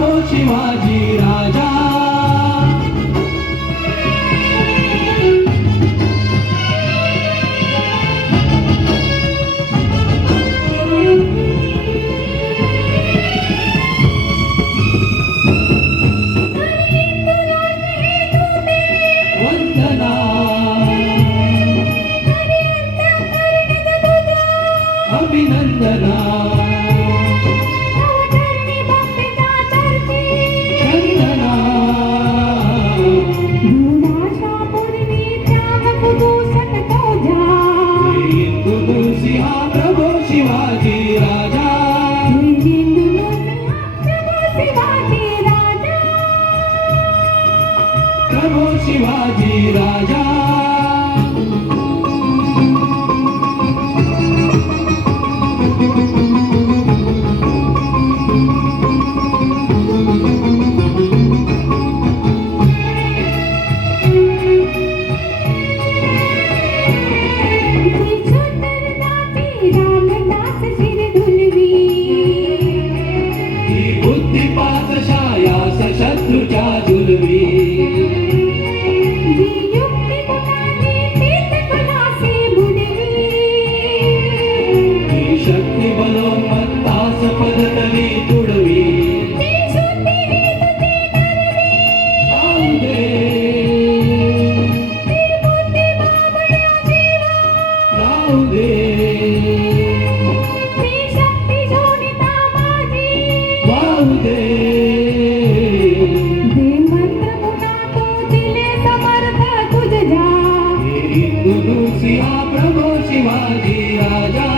प्रभू शिवाजी राजा वंदना अभिनंदना चंदना हिंदू सिंहा प्रभू शिवाजी राजा प्रभू शिवाजी राजा बुद्धि पातशाया शत्रुच्या जुलवी शक्ती बलोन्मत्तास पदतली तुडवी राहू दे वाहू दे हिंदू सिंहा प्रभू शिवाजी राजा